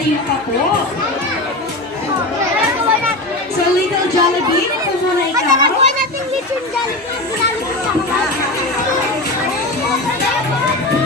Patayo pa po. So, Little Jollibee, ito muna ikaw. Nagawa natin lechon Jollibee na ginalito sa mga.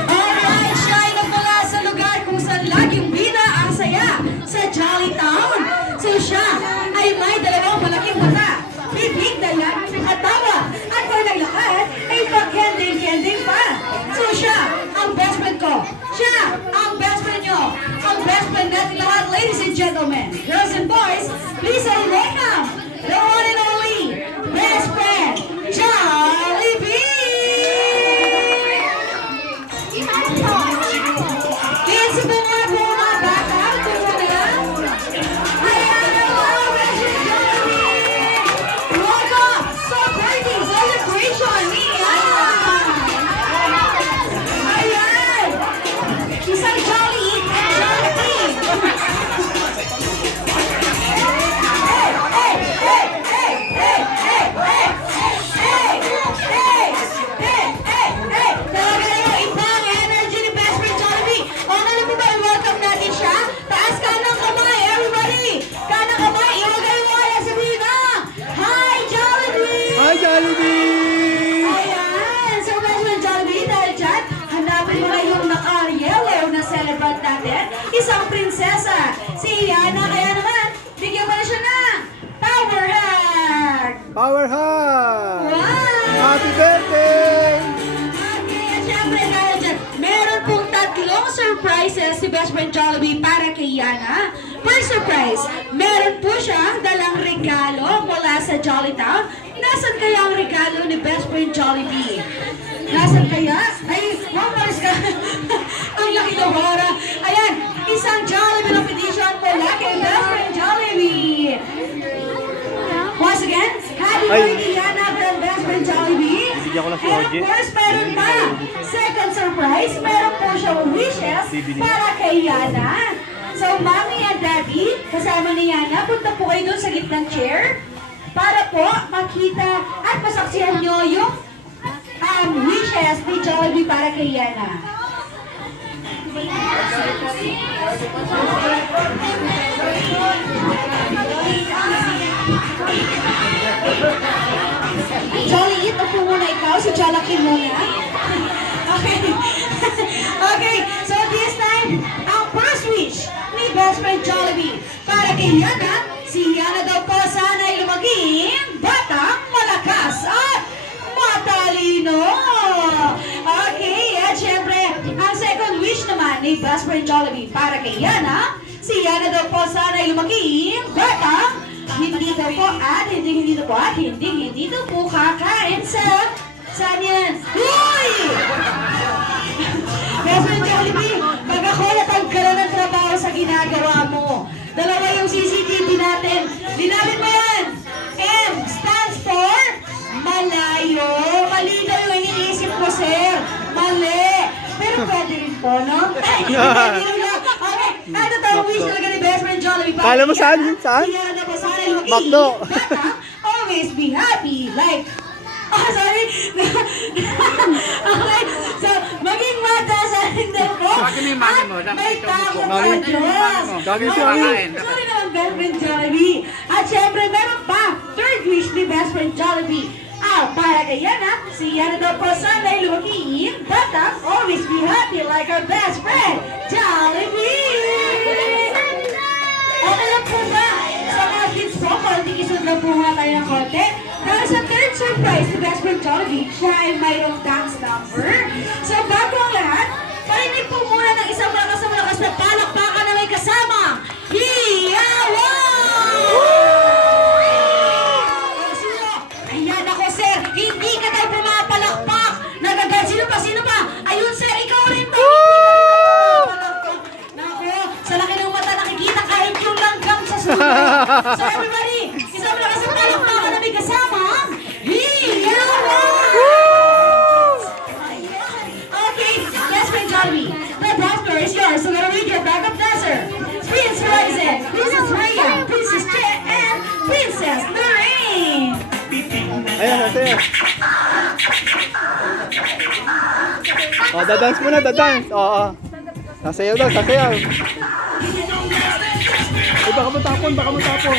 Alright, siya ay nagmula sa lugar kung saan laging bida ang saya sa Jolly Town. So siya ay may dalawang malaking mata, bibig, dalat, at tawa. At kung naglakad, ay pag-kending-kending pa. So siya ang best friend ko. Siya ang best friend nyo. Ang best friend natin lahat, ladies and gentlemen, girls and boys, please welcome the one and only best friend, Jollibee! Kids, mga bata, ayan, hello, best friend Jollibee! Welcome sa birthday celebration ni Ana! Ayan! Isang Jolly and Jollibee! Talaga yung ibang energy ni Best Friend Jollibee. O, ano po ba, welcome natin siya? Taas kanang kamay, everybody! Kanang kamay, ilagay mo, kaya sabihin na! Hi, Jollibee! Hi, Jollibee! Ayan! So, Best Friend Jollibee, dahil dyan, hanapin mo na yung nakarielew na celebrant natin, isang prinsesa, si Yana. Kaya naman, bigyan mo na siya ng power hug! Power hug! Wow! Happy birthday! Okay, at syempre dahil dyan, meron pong tatlong surprises si Best Friend Jollibee para kay Yana. First surprise, meron po siyang dalang regalo mula sa Jolly Town. Nasaan kaya ang regalo ni Best Friend Jollibee? Nasaan kaya? Ay, mamas ka. Ang laki ng hora. Ayan, isang Jollibee competition mula kay Best Friend Jollibee. Once again, happy birthday Yana from Best Friend Jollibee. Bigyan ko lang si And OJ. of course, meron pa. Second surprise, meron po siyang wishes para kay Yana. So, Mommy and Daddy, kasama ni Yana, punta po kayo dun sa gitnang chair para po makita at masaksihan nyo yung wishes ni Jollibee para kay Yana. Jolly, ito po muna ikaw, si Jalaki muna. Okay. Okay, so this time, ang first wish ni Best Friend Jollibee para kay Yana, si Yana daw po sana'y lumaging batang malakas at matalino. Okay, at syempre, ang second wish naman ni Best Friend Jollibee para kay Yana, si Yana daw po sana'y lumaging batang hindi daw po kakain sa saan yan? Uy! Best Friend Jollibee, pag ako natagkaroon ng trabaho sa ginagawa mo, dalawa yung CCTV natin. Linawin mo yan. M stands for malayo. Mali daw yung iniisip ko, sir. Mali. Pero pwede rin po, no? Ay, hindi lang. Okay, ano tayo wish talaga ni Best Friend Jollibee? Kala mo saan? Saan? Siya na po sana yung Macdo. always be happy. Like, sorry. Okay, so, maging matasaling daw po. Bakit may mami mo? At may takot Mami. sa Diyos. Dami Okay, siya. sorry naman, Best Friend Jollibee. At syempre, meron pa. Third wish ni Best Friend Jollibee. Para kay Yana, si Yana daw po sana'y lumaging batang always be happy like our best friend, Jollibee! Okay lang po ba? Sa mga kids po, konting isod lang po nga tayo ng konti. Dahil sa third surprise ni Best Friend Jollibee, siya ay mayroong dance number. So bago ang lahat, parinig po muna ng isang malakas na palakpakan na may kasama. Hiyawa! Ayan ako, sir. Hindi ka tayo pumapalakpak. Nagagad. Sino pa? Ayun, sir. Ikaw rin to. Naku, sa laki ng mata nakikita kahit yung langgam sa sulat. So everybody, isang malakas na palakpakan na may kasama. Hiyawa! Okay, Best Friend Jollibee. The dance floor is yours. So gonna read your backup dancer. Prince Ryzen, Princess Rhea, Princess Che, and Princess Lorraine. Ayan, nasa'yo. O, dadance muna, dadance. Oo. Sasayaw daw, sasayaw. Ay, baka matapon, baka matapon.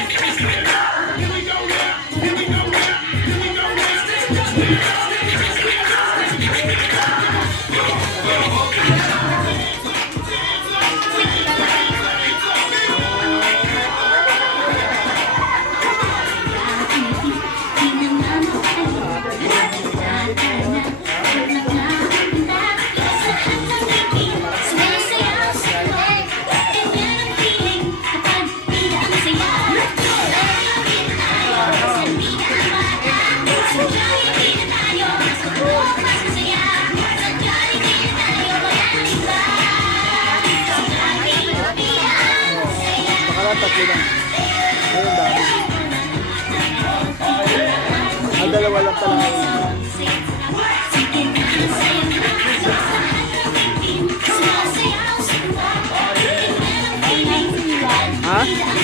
Baka lang, tatlo lang. Ayun, dami. Ang dalawa lang pala ngayon. Ha?